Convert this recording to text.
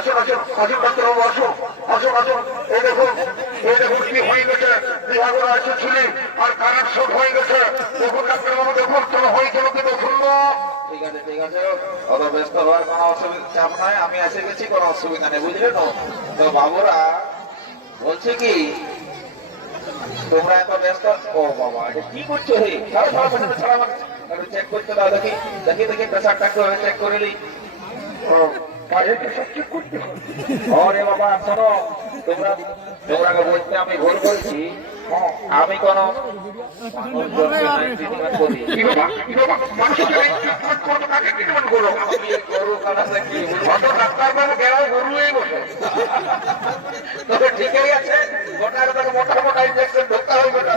আসুন আসুন আসুন ডাক্তারবাবু আসুন আসুন আসুন। এই দেখুন কি হয়ে গেছে, বিভাগের আসে ছিলি আর কারেন্ট শর্ট হয়ে গেছে। দেখুন ডাক্তারবাবু দেখুন কেন হয়েছিল কি দেখুন না। ঠিক আছে ঠিক আছে, অত ব্যস্ত হওয়ার কোনো অসুবিধা চাপ নাই, আমি এসে গেছি, কোনো অসুবিধা নেই, বুঝলে তো। তো বাবুরা বলছে কি তোমরা এত ব্যস্ত, ও বাবা এটা কি করছো? হে ছাড়া ছাড়া পেছনে ছাড়া, আমাকে চেক করতে দাও, দেখি দেখি দেখি প্রেশারটা একটু চেক করে নিই। ওরে বাবা শোনো, তোমরাকে বলতে আমি ভুল বলছি, আমি কোন তবে ঠিকই আছে, মোটা মোটা ইনজেকশন ঢোকা হয়ে গোটা